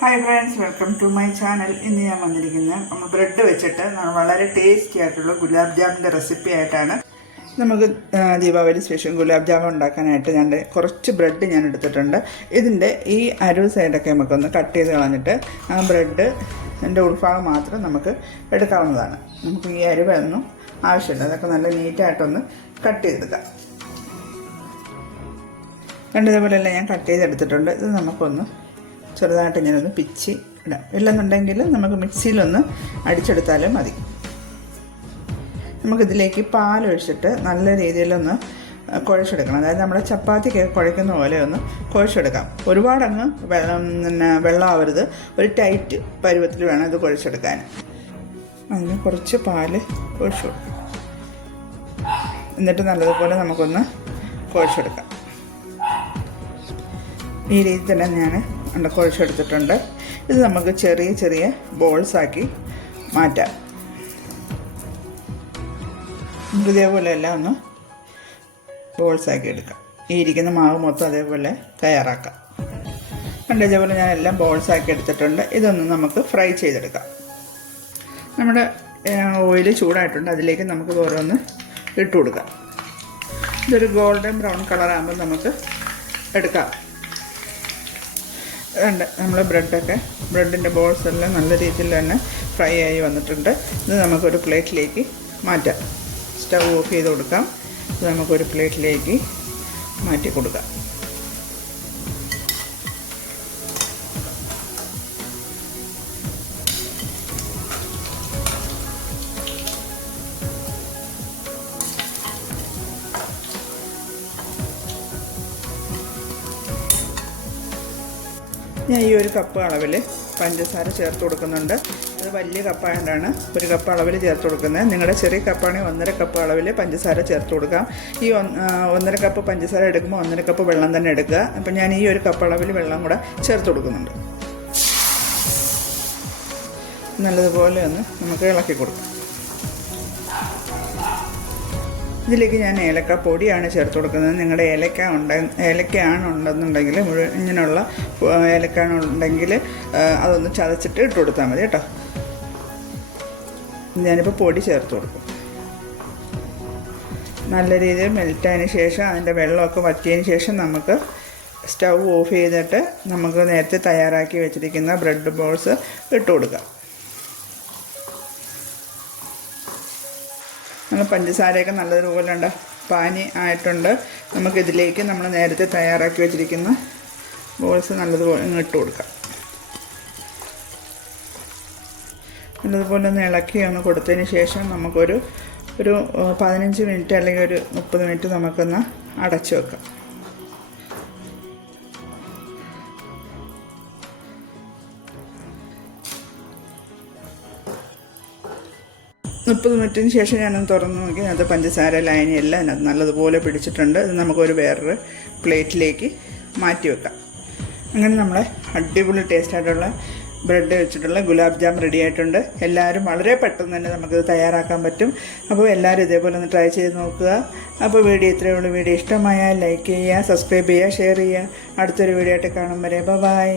Hi friends welcome to my channel ഇന്ന് ഞാൻ വന്നിരിക്കുന്നത് നമ്മൾ ബ്രെഡ് വെച്ചിട്ട് വളരെ ടേസ്റ്റി ആയിട്ടുള്ള ഗുലാബ് ജാമിന്റെ റെസിപ്പി ആയിട്ടാണ്. നമുക്ക് ദീപാവലി സ്പെഷ്യൽ ഗുലാബ് ജാമുൻ ഉണ്ടാക്കാനായിട്ട് ഞാൻ കുറച്ച് ബ്രെഡ് ഞാൻ എടുത്തിട്ടുണ്ട്. ഇതിന്റെ ഈ അരുവ് സൈഡൊക്കെ നമുക്കൊന്ന് കട്ട് ചെയ്ത് കളഞ്ഞിട്ട് ആ ബ്രെഡ് എന്റെ ഉൾഭാഗം മാത്രം നമുക്ക് എടുക്കാവുന്നതാണ്. നമുക്ക് ഈ അരുവൊന്നും ആവശ്യമില്ല. അതൊക്കെ നല്ല നീറ്റായിട്ടൊന്ന് കട്ട് ചെയ്തെടുക്കാം. കണ്ടതുപോലെയല്ല ഞാൻ കട്ട് ചെയ്തെടുത്തിട്ടുണ്ട്. ഇത് നമുക്കൊന്ന് ചെറുതായിട്ട് ഇങ്ങനെ പിച്ചി ഇടാം. ഇല്ലെന്നുണ്ടെങ്കിൽ നമുക്ക് മിക്സിയിലൊന്ന് അടിച്ചെടുത്താലും മതി. നമുക്കിതിലേക്ക് പാലൊഴിച്ചിട്ട് നല്ല രീതിയിലൊന്ന് കുഴച്ചെടുക്കണം. അതായത് നമ്മുടെ ചപ്പാത്തി കുഴയ്ക്കുന്ന പോലെ ഒന്ന് കുഴച്ചെടുക്കാം. ഒരുപാടങ്ങ് പിന്നെ വെള്ളമാവരുത് ഒരു ടൈറ്റ് പരുവത്തിൽ വേണം ഇത് കുഴച്ചെടുക്കാൻ. അതിന് കുറച്ച് പാൽ ഒഴിച്ചു കൊടുക്കാം. എന്നിട്ട് നല്ലതുപോലെ നമുക്കൊന്ന് കുഴച്ചെടുക്കാം. ഈ രീതി തന്നെ ഞാൻ ഉണ്ട് കുഴച്ചെടുത്തിട്ടുണ്ട് ഇത് നമുക്ക് ചെറിയ ചെറിയ ബോൾസ് ആക്കി മാറ്റാം. നമുക്ക് ഇതേപോലെ എല്ലാം ഒന്ന് ബോൾസ് ആക്കി എടുക്കാം. ഈ ഇരിക്കുന്ന മാവ് മൊത്തം അതേപോലെ തയ്യാറാക്കാം. കണ്ട ഇതേപോലെ ഞാൻ എല്ലാം ബോൾസ് ആക്കി എടുത്തിട്ടുണ്ട്. ഇതൊന്ന് നമുക്ക് ഫ്രൈ ചെയ്തെടുക്കാം. നമ്മുടെ ഓയിൽ ചൂടായിട്ടുണ്ട്. അതിലേക്ക് നമുക്ക് ഓരോന്ന് ഇട്ട് കൊടുക്കാം. ഇതൊരു ഗോൾഡൻ ബ്രൗൺ കളറാകുമ്പോൾ നമുക്ക് എടുക്കാം. ഉണ്ട്. നമ്മൾ ബ്രെഡൊക്കെ ബ്രെഡിന്റെ ബോൾസ് എല്ലാം നല്ല രീതിയിൽ തന്നെ ഫ്രൈ ആയി വന്നിട്ടുണ്ട്. ഇത് നമുക്കൊരു പ്ലേറ്റിലേക്ക് മാറ്റാം. സ്റ്റൗ ഓഫ് ചെയ്ത് കൊടുക്കാം. ഇത് നമുക്കൊരു പ്ലേറ്റിലേക്ക് മാറ്റി കൊടുക്കാം. ഞാൻ ഈ ഒരു കപ്പ് അളവിൽ പഞ്ചസാര ചേർത്ത് കൊടുക്കുന്നുണ്ട്. അത് വലിയ കപ്പായതുകൊണ്ടാണ് ഒരു കപ്പ് അളവിൽ ചേർത്ത് കൊടുക്കുന്നത്. നിങ്ങളുടെ ചെറിയ കപ്പാണെങ്കിൽ ഒന്നര കപ്പ് അളവിൽ പഞ്ചസാര ചേർത്ത് കൊടുക്കാം. ഈ ഒന്നര കപ്പ് പഞ്ചസാര എടുക്കുമ്പോൾ ഒന്നര കപ്പ് വെള്ളം തന്നെ എടുക്കുക. അപ്പം ഞാൻ ഈ ഒരു കപ്പ് അളവിൽ വെള്ളം കൂടെ ചേർത്ത് കൊടുക്കുന്നുണ്ട്. നല്ലതുപോലെ ഒന്ന് നമുക്ക് ഇളക്കി കൊടുക്കാം. ഇതിലേക്ക് ഞാൻ ഏലക്ക പൊടിയാണ് ചേർത്ത് കൊടുക്കുന്നത്. നിങ്ങളുടെ ഏലക്ക ഉണ്ട ഏലക്കയാണ് ഉണ്ടെന്നുണ്ടെങ്കിൽ മുഴുവൻ ഇങ്ങനെയുള്ള ഏലക്കാണുണ്ടെങ്കിൽ അതൊന്ന് ചതച്ചിട്ട് ഇട്ട് കൊടുത്താൽ മതി കേട്ടോ. ഞാനിപ്പോൾ പൊടി ചേർത്ത് കൊടുക്കും. നല്ല രീതിയിൽ മെൽറ്റായതിന് ശേഷം അതിന്റെ വെള്ളമൊക്കെ വറ്റിയതിന് ശേഷം നമുക്ക് സ്റ്റൗ ഓഫ് ചെയ്തിട്ട് നമുക്ക് നേരത്തെ തയ്യാറാക്കി വെച്ചിരിക്കുന്ന ബ്രെഡ് ബോൾസ് ഇട്ട് കൊടുക്കാം. നമ്മൾ പഞ്ചസാരയൊക്കെ നല്ലതുപോലെ ഉണ്ട് പാനി ആയിട്ടുണ്ട്. നമുക്കിതിലേക്ക് നമ്മൾ നേരത്തെ തയ്യാറാക്കി വെച്ചിരിക്കുന്ന ബോൾസ് നല്ലതുപോലെ ഇട്ട് കൊടുക്കാം. നല്ലതുപോലെ ഒന്ന് ഇളക്കി ഒന്ന് കൊടുത്തതിന് ശേഷം നമുക്കൊരു ഒരു പതിനഞ്ച് മിനിറ്റ് അല്ലെങ്കിൽ ഒരു മുപ്പത് മിനിറ്റ് നമുക്കൊന്ന് അടച്ചു വെക്കാം. മുപ്പത് മിനിറ്റിന് ശേഷം ഞാനൊന്ന് തുറന്ന് നോക്കി. അത് പഞ്ചസാര ലൈനി എല്ലാം അതിനകത്ത് നല്ലതുപോലെ പിടിച്ചിട്ടുണ്ട്. ഇത് നമുക്കൊരു വേറൊരു പ്ലേറ്റിലേക്ക് മാറ്റി വെക്കാം. അങ്ങനെ നമ്മളെ അടിപൊളി ടേസ്റ്റ് ആയിട്ടുള്ള ബ്രെഡ് വെച്ചിട്ടുള്ള ഗുലാബ് ജാം റെഡി ആയിട്ടുണ്ട്. എല്ലാവരും വളരെ പെട്ടെന്ന് തന്നെ നമുക്കിത് തയ്യാറാക്കാൻ പറ്റും. അപ്പോൾ എല്ലാവരും ഇതേപോലെ ഒന്ന് ട്രൈ ചെയ്ത് നോക്കുക. അപ്പോൾ വീഡിയോ ഇത്രയേ ഉള്ളൂ. വീഡിയോ ഇഷ്ടമായാൽ ലൈക്ക് ചെയ്യുക സബ്സ്ക്രൈബ് ചെയ്യുക ഷെയർ ചെയ്യുക. അടുത്തൊരു വീഡിയോ ആയിട്ട് കാണും വരെ. ബൈ